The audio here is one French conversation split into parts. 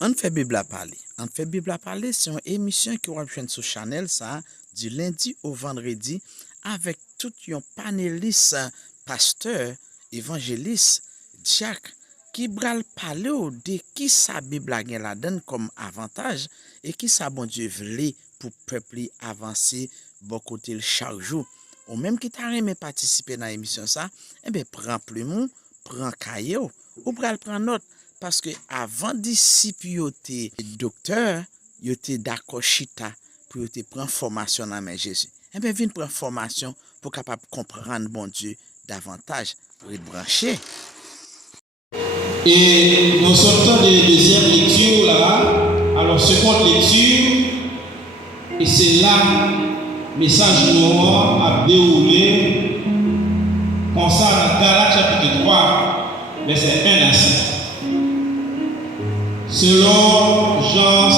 On fait Bible à parler. On fait Bible à parler, c'est une émission qui va sur Channel ça du lundi au vendredi avec tout un panéliste, pasteur, évangéliste, diacre qui bral parler de qui sa Bible a la donne comme avantage et qui sa bon Dieu voulait pour peuple avancer beaucoup côté chaque jour. Ou même qui t'a aimé participer dans l'émission ça, eh bien prends plumeau, prends cahier ou bral prend note. Parce que avant d'ici puis yote docteur, yote d'accord chita pour yote prendre formation dans main Jésus. Et bien vinn prendre formation pour capable comprendre bon Dieu davantage pour être branché. Et nous sommes dans des deuxième lecture là. Alors seconde lecture et c'est là message noir a déroulé concernant Galates chapitre 3 verset 1 à 5. Selon Jean,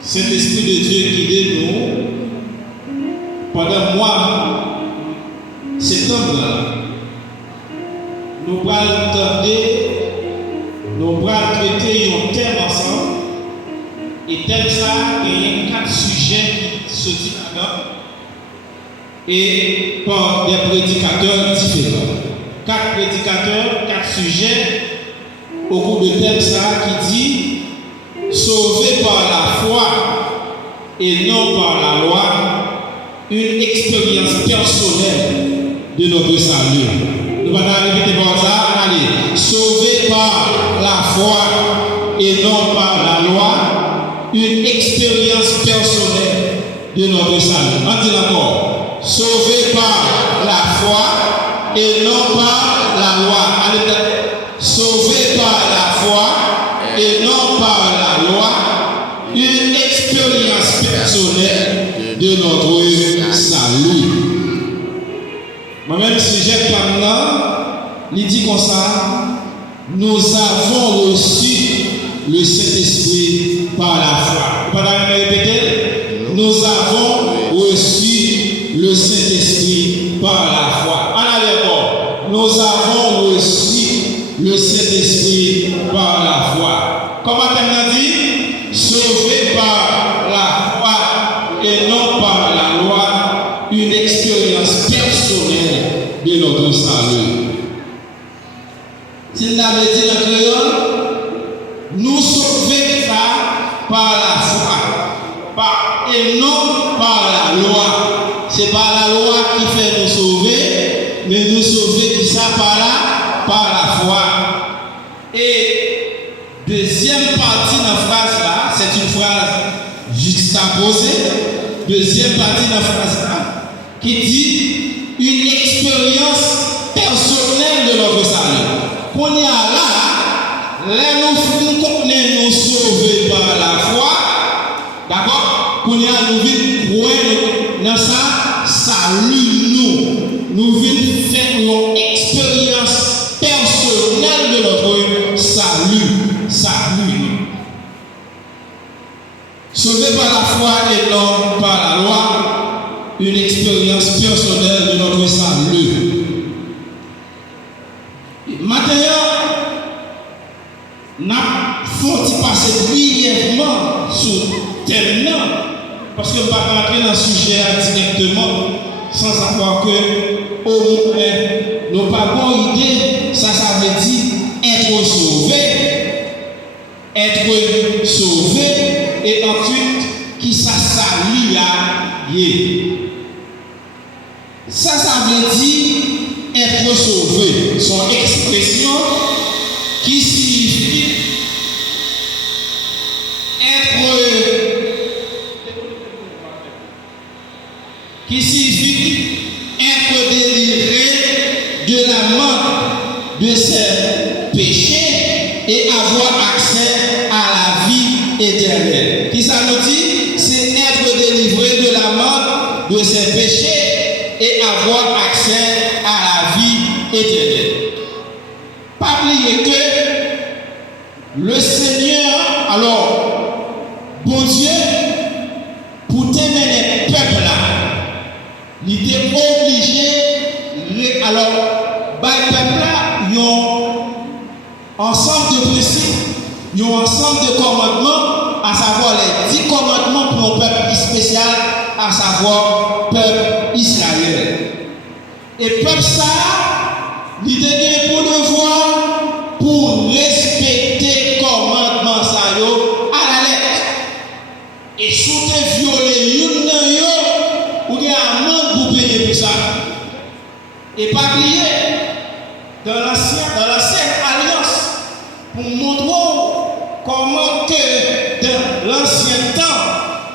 cet esprit de Dieu qui guide nous, pendant le mois septembre, nous allons entendre, nous allons traiter un thème ensemble. Et thème ça, il y a 4 sujets qui sortent là-dedans. Et par des prédicateurs différents. 4 prédicateurs, 4 sujets. Au cours de thème ça qui dit sauvé par la foi et non par la loi, une expérience personnelle de notre salut. Nous allons répéter par ça. Allez, sauvé par la foi et non par la loi, une expérience personnelle de notre salut. On dit encore, sauvé par la foi et non par la loi. Allez, sauvé par la foi et non par la loi, une expérience personnelle de notre salut. Moi-même, sujet comme là, il dit comme ça, nous avons reçu le Saint-Esprit par la foi. Vous pouvez répéter? Nous avons reçu le Saint-Esprit par la foi. En arrière, nous avons reçu le Saint-Esprit par la foi. Comment elle a dit? Sauvé par la foi et non par la loi, une expérience personnelle de notre salut. S'il l'avait dit en créole, nous sauvés par la foi et non par la loi. Ce n'est pas la loi qui fait nous sauver, mais nous sauver qui ça par la foi. Et deuxième partie de la phrase là, c'est une phrase juxtaposée. Deuxième partie de la phrase là, qui dit une expérience personnelle de notre salut. Qu'on y a là, nous sauvés par la foi, d'accord? Qu'on y a nous vite dans ça, salut nous vite faire une expérience personnelle de notre salut. Sauvé par la foi et non par la loi, une expérience personnelle de notre salut. Maintenant, nous faut passer brièvement sur le thème parce que nous ne pouvons pas rentrer dans le sujet directement sans savoir que au moins nous n'avons pas bonne idée, ça veut dire être sauvé et ensuite qui ça salut là ça veut dire être sauvé, son expression qui signifie être délivré de la mort de ses péchés et avoir accès à la vie éternelle. Qui ça nous dit? C'est être délivré de la mort de ses péchés et avoir accès à la vie éternelle. Pas oublier que le Seigneur, alors, bon Dieu, pour t'aimer les peuples là, il était obligé, alors, par le peuple là, ils ont ensemble de principes un ensemble de commandements, à savoir les 10 commandements pour un peuple spécial, à savoir peuple Israël. Et peuple ça, il a pour devoir pour respecter commandement ça yo à la lettre. Et si tu as violé une yo, ou il y a un manque pour payer pour ça. Et pas oublier dans l'ancienne alliance pour montrer comment que dans l'ancien temps,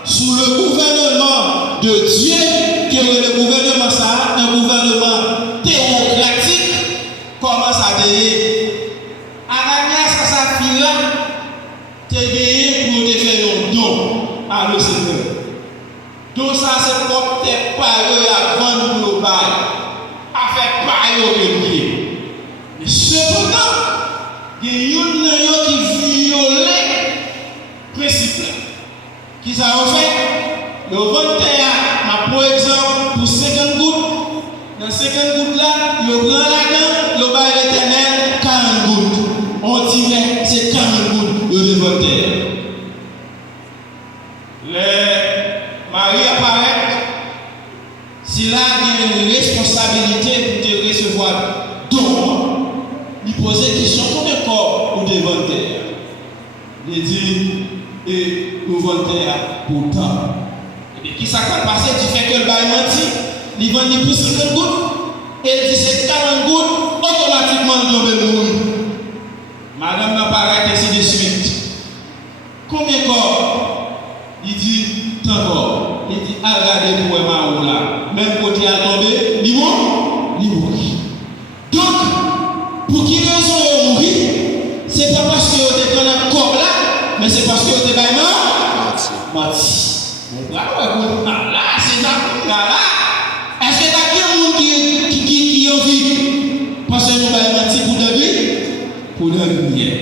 sous le gouvernement de Dieu, qui est le gouvernement ça, un gouvernement théocratique, comment ça déye. Ananias et Saphira, tu as gagné pour te faire un don à le Seigneur. Donc ça c'est pour tes parents à vendre pour le bail, à faire pareil au pays. Mais cependant, il y a une qui viole le principe. Qui ça a fait? Le 21, par exemple, pour 50 gouttes, dans 50 gouttes là, il prend la dent, le bail l'éternel, 40 gouttes. On dirait c'est 40 gouttes de volontaire. Le mari apparaît, s'il a une responsabilité pour te recevoir don, il pose des questions combien de corps ou des volontaires. Il dit, et le volontaire pourtant. Et bien, qui ça va passer? Tu fais que le bail menti, il vend pour 50 gouttes, et il dit c'est 40 gouttes, automatiquement il doit mourir. Madame n'apparaît ainsi de suite. Combien de corps? Il dit, tant corps. Il dit, regardez pour moi là. Même côté à tomber, il mourit. Donc, pour qui raison il mourit? C'est pas parce que vous êtes dans un corps là, mais c'est parce que vous êtes dans menti. Là, c'est là. Est-ce que tu as bien monde qui ont vu? Parce que nous avons menti pour de vie? Pour de vie.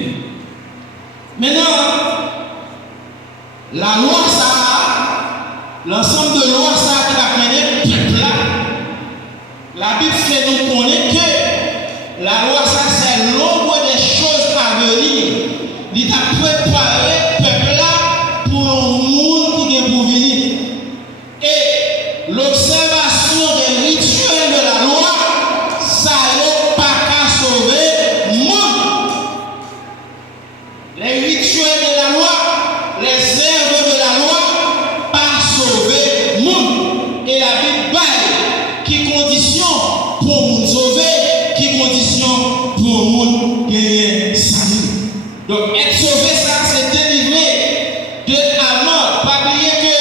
Maintenant, la loi ça, l'ensemble de lois ça qui a mené peuple là, la Bible fait nous connaître que la loi ça c'est l'ombre des choses à venir. Il a préparé peuple là pour un monde qui est pour venir. Et l'observation des rituels de la loi, ça n'a pas qu'à sauver le monde. Les rituels de la loi, les œuvres de la loi, pas sauver le monde. Et la Bible parle qui condition pour nous sauver, qui condition pour le monde gagner salut. Donc être sauvé, ça c'est délivré de la mort. Pas oublier que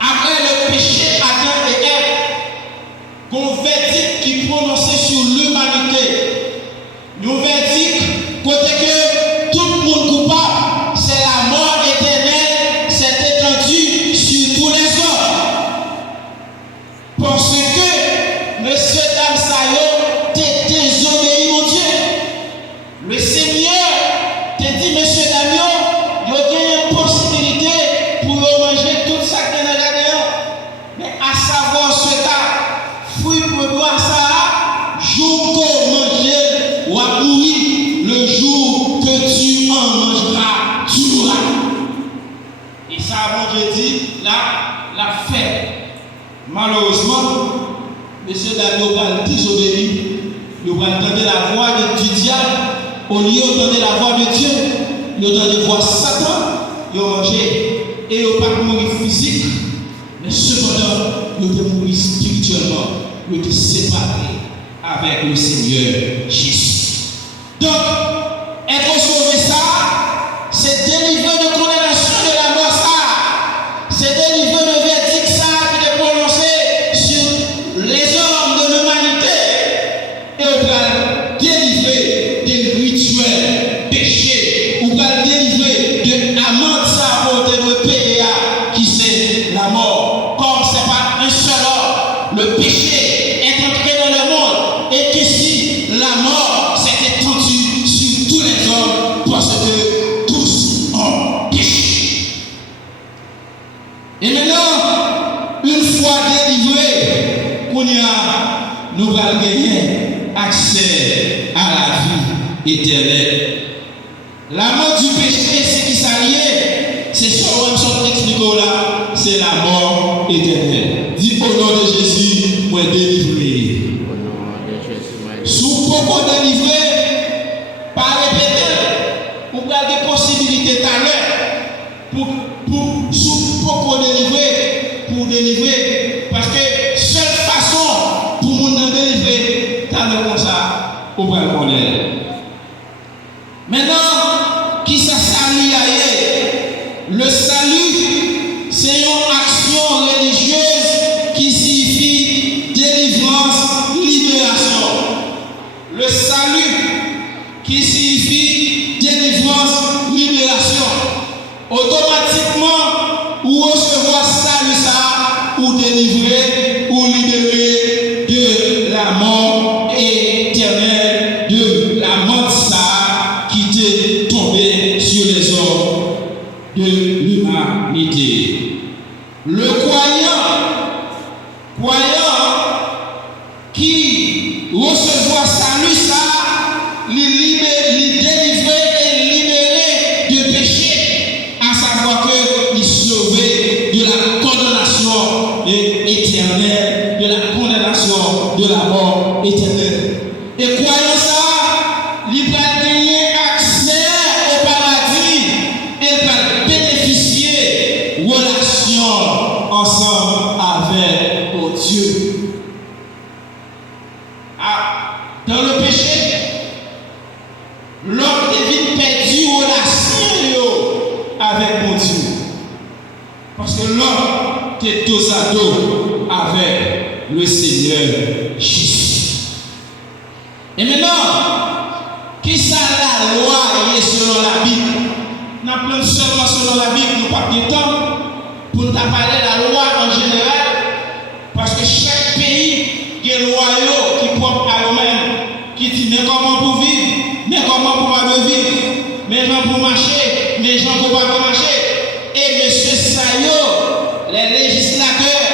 après le péché, Adam et Ève, qu'on verdict qui prononçait sur l'humanité, nous verdict côté que tout le monde coupable, c'est la mort éternelle, c'est étendu sur tous les hommes. Parce que monsieur Dame Sayo t'es désobéi mon Dieu. Le Seigneur te dit, monsieur Damien, il y a une possibilité pour manger tout ça qui est dans la dehors. Mais à savoir ce cas, fruit pour boire ça, jour qu'on mange, ou à mourir, le jour que tu en mangeras, tu mourras. Et ça, mon Dieu dit, la fête. Malheureusement, monsieur Damien va désobéir, il va entendre la voix du diable. Au lieu d'entendre la voix de Dieu, il entend la voix de Satan, il a mangé et il n'a pas mourir physique, mais cependant, il a mourir spirituellement, il a séparé avec le Seigneur Jésus. Donc, être sauvé ça, c'est délivrer de condamnation de la mort ça, c'est délivrer de verdict ça qui est prononcé sur les hommes de l'humanité et on va délivrer des rituels péchés, on va délivrer de l'amende ça pour te payer qui c'est la mort. Comme c'est pas un seul homme, le péché est entré dans le monde et qu'ici la mort s'est étendue sur tous les hommes parce que tous ont péché. Et maintenant, une fois délivré, nous allons gagner accès à la vie éternelle. La mort du péché, c'est qui s'allie. C'est ça, on s'en explique là. C'est la mort éternelle. Dis au nom de Jésus, moi délivré. Sous beaucoup délivré, par répéter, pour avoir des possibilités talent, sous beaucoup délivré, pour délivrer. Parce que seule façon pour nous délivrer, talent comme ça, au bras de l'air. Maintenant, qui ça s'allie à le salut, c'est une action religieuse qui signifie délivrance, libération. Le salut qui signifie délivrance, libération. Automatiquement, ou recevoir salut ça, ou délivrer, ou libérer de la mort éternelle, de la mort ça qui t'est tombé sur les hommes de l'humanité. Le croyant qui recevoir salut ça, lui délivrer et libérer de péché, à savoir que il sauvé de la condamnation éternelle, de la condamnation de la mort éternelle. Et croyant ça, il va gagner accès au paradis et va bénéficier de relation ensemble avec Dieu. Dans le péché, l'homme devient perdu relation avec mon Dieu. Parce que l'homme est dos à dos avec le Seigneur Jésus. Et maintenant, qui ça la loi est selon la Bible? Nous appelons seulement selon la Bible, nous pas de temps pour nous parler de la loi en général. Parce que chaque pays a des lois qui propres à eux-mêmes, qui disent mais comment pour vivre, mais comment pour pas vivre, mais gens pour marcher, mais gens pour pas marcher. Et monsieur Sayo, les législateurs,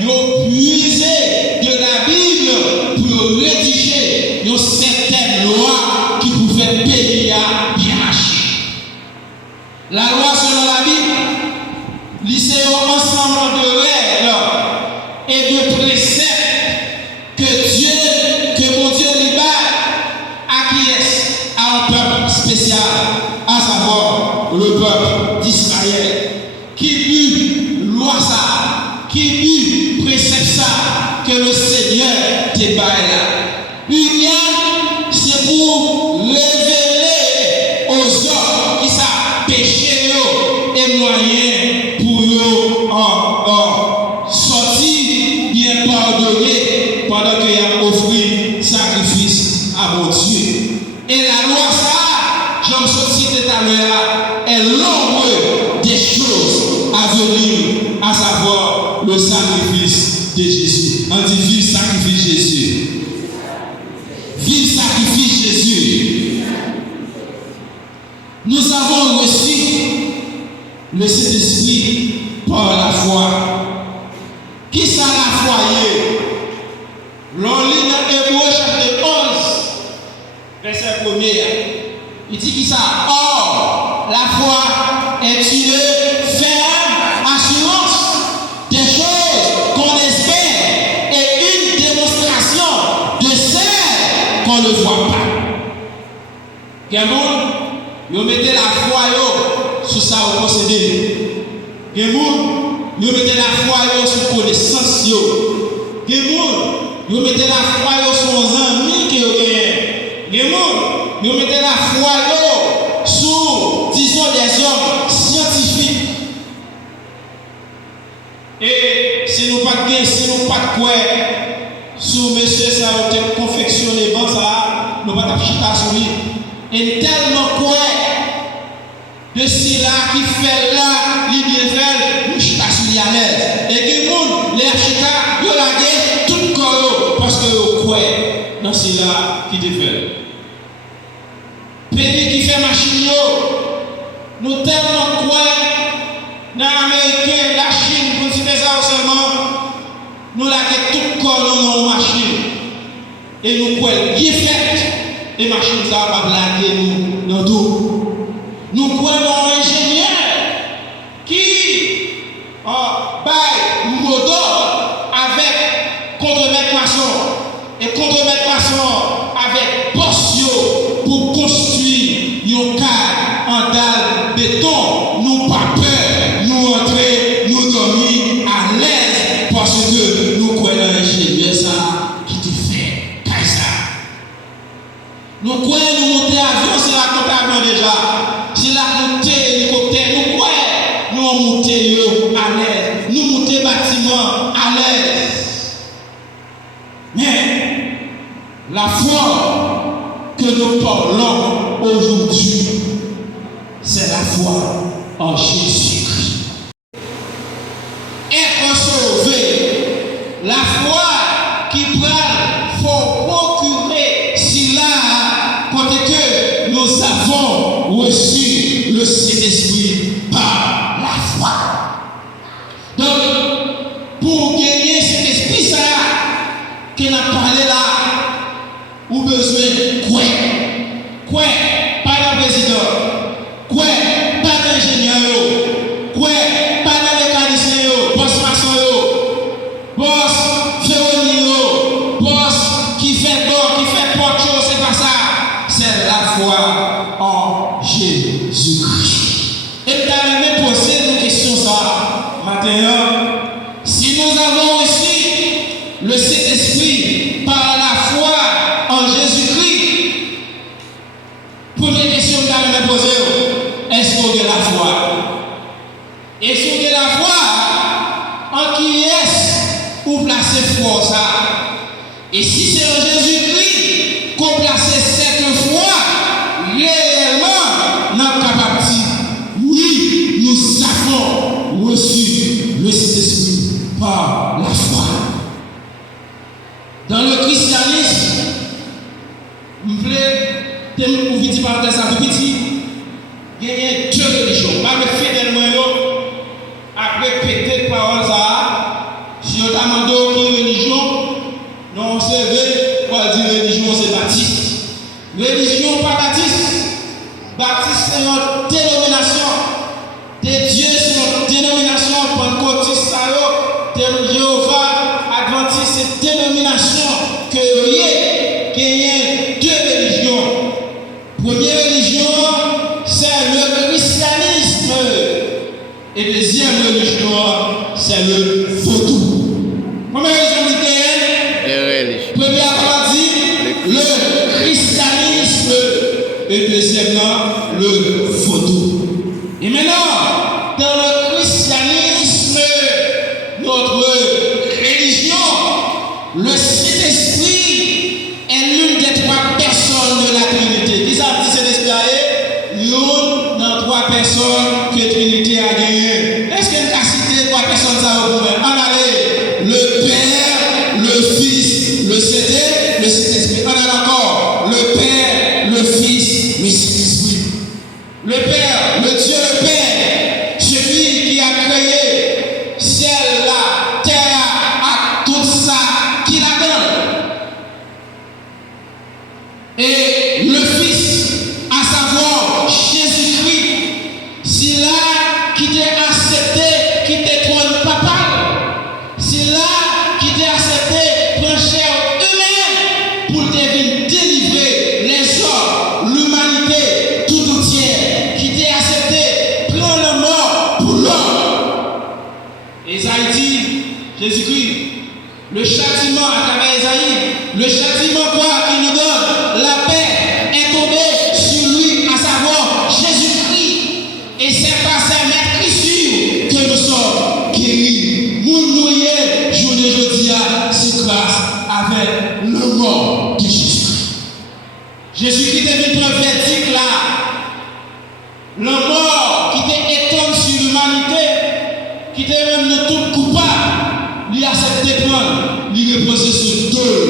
ils ont puisé de la Bible pour rédiger une certaine loi qui pouvait payer à bien marcher. La loi selon la Bible, c'est un ensemble de règles et de préceptes que mon Dieu libère acquiesce à un peuple spécial, à savoir le peuple d'Israël, qui eut loi ça, qui eut précepte ça, que le Seigneur te baille là. Une c'est pour révéler aux hommes qui savent péché et moyens pour eux en sortir bien pardonner pendant qu'il y a offert sacrifice à mon Dieu. Et la loi ça, j'en me cité tout à l'heure, est l'ombre des choses à venir, à savoir le sacrifice de Jésus. On dit vive sacrifice Jésus. Vive sacrifice Jésus. Nous avons reçu le Saint-Esprit par la foi. Qui ça la foi? L'on lit dans Hébreux chapitre 11, verset 1er. Il dit qui ça? Or, la foi est une ferme assurance des choses qu'on espère et une démonstration de celles qu'on ne voit pas. Quelqu'un, vous mettez la foi sur ça au procédé. Quelqu'un, vous mettez la foi sur connaissance. Quelqu'un, vous mettez la foi sur vos amis qui ont gagné. Vous mettez la foi sur, disons, des hommes scientifiques. Et si nous pas de si nous pas de quoi, sur monsieur ça a confectionné bon ça, nous pas chita sur lui. Et tellement quoi de cela qui fait là, il bien fait, nous chita sur lui à l'aise. Et que monde, les chita, ils la guerre tout corps parce que vous croyez dans cela qui te fait. Pays qui fait machine, nous tellement croyons dans l'Américain, la Chine, pour faire ça seulement, nous l'avons tout corps dans nos machines. Et nous croyons, qui fait, et machine ça va blaguer nous dans tout. Jésus-Christ. Et t'as même posé une question ça matin. Si nous avons reçu le Saint-Esprit par la foi en Jésus-Christ, première question que t'as même posée, est-ce qu'on a la foi? Est-ce qu'on a la foi? En qui est-ce ou placer foi ça? Et si c'est en Jésus-Christ qu'on place cette foi, réellement, notre capacité, oui, nous avons reçu le Saint-Esprit par la foi. Dans le christianisme, je voulais vous dire par ça tout petit, il y a deux religions. Pas le fidèle après péter parole ça, si on t'a demandé quelle religion, non c'est vrai, on dit religion c'est baptiste. Religion pas baptiste. Baptiste c'est une dénomination. Des dieux c'est une dénomination. Pentecôtiste ça yo, Jéhovah, Adventiste c'est dénomination que il y a deux religions. Première religion c'est le christianisme. Et deuxième religion, c'est le vaudou. Première religion dit première partie, le christianisme. Et deuxièmement, le vaudou. Et maintenant, dans le christianisme, notre religion, le Saint-Esprit est l'une des trois personnes de la Trinité. Qui ça dit Saint-Esprit? L'une dans trois personnes que la Trinité a gagné. Est-ce qu'il y a une cité trois personnes ça vous pouvez en aller? Le Père, le Fils, le Saint-Esprit. On a encore le Père, le Fils, le Saint-Esprit. Le Père, le Dieu le Père, celui qui a créé ciel, la terre, à tout ça qui la donne. Et le Fils, à savoir Jésus-Christ, c'est là qui t'a accepté, qui t'a trouvé papa, c'est là qui t'a accepté, prendre chair humaine pour te venir délivrer les hommes, l'humanité tout entière, qui t'a accepté, prendre la mort pour l'homme. Esaïe dit, Jésus-Christ, le châtiment à travers Esaïe, le châtiment quoi qui nous donne la paix est tombé sur lui, à savoir Jésus-Christ. Et c'est par sa maîtrise que nous sommes guéris. Nous noyés, jour de jeudi, c'est grâce avec le mort de Jésus-Christ. Jésus-Christ est venu prendre verdict là. Le mort qui était étendu sur l'humanité, qui était même de tout coupable, lui a accepté prendre, lui reposer sur deux.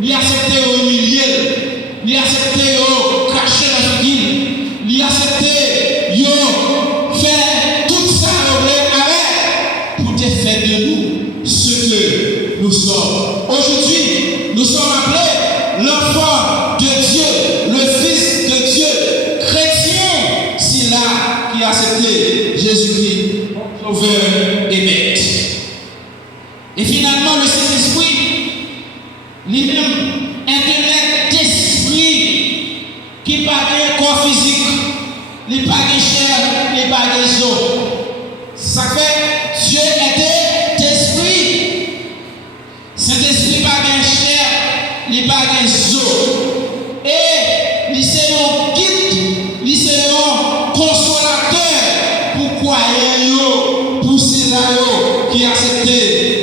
Lui a accepté au humilier, lui a accepté au cracher la figure, lui a accepté au faire tout ça avec pour te faire de nous ce que nous sommes. Aujourd'hui, nous sommes appelés l'enfant de Dieu, le Fils de Dieu, chrétien, c'est là qui a accepté Jésus-Christ, sauveur et maître. Et finalement, le Saint-Esprit, lui-même, un d'esprit qui n'a pas de corps physique, il n'a pas de chair, il n'a pas de os. Ça fait Dieu était d'esprit. Saint-Esprit n'a pas de chair, il n'a pas de os. Et il c'est un guide, il c'est un consolateur pour croire, pour ceux qui acceptent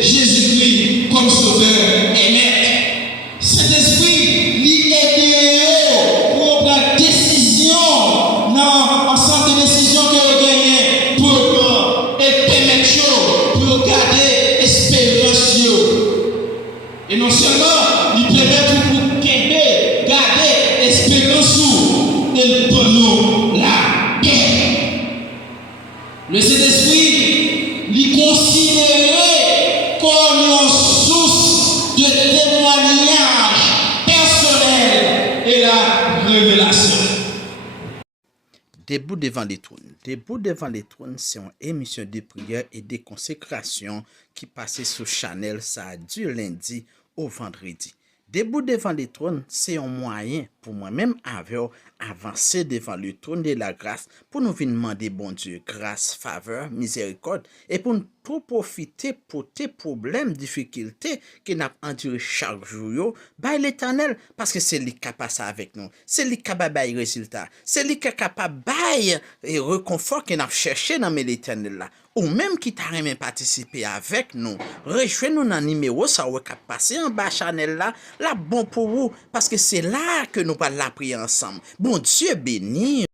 Jésus-Christ comme sauveur et maître. Saint-Esprit, lui aide pour prendre décision dans l'ensemble de décisions que vous gagnez pour permettre pour garder espérance. Et non seulement, il permet pour garder espérance et pour nous la paix. Le Saint-Esprit, lui considéré comme une source de témoignage personnel et la révélation. Debout devant les trônes. Debout devant les trônes, c'est une émission de prière et de consécration qui passait sur Channel ça du lundi au vendredi. Debout devant le trône, c'est un moyen pour moi-même avancer devant le trône de la grâce pour nous venir demander, bon Dieu, grâce, faveur, miséricorde et pour nous tout profiter pour tes problèmes, difficultés que nous enduré chaque jour, by l'Éternel, parce que c'est lui qui capable ça avec nous. C'est lui qui capable de résultat. C'est lui qui est capable de réconfort que nous cherché dans l'Éternel là. Ou même qui t'a même participé avec nous, rejoignez-nous dans le numéro, ça va passer en bas channel là, bon pour vous, parce que c'est là que nous allons la prier ensemble. Bon Dieu béni.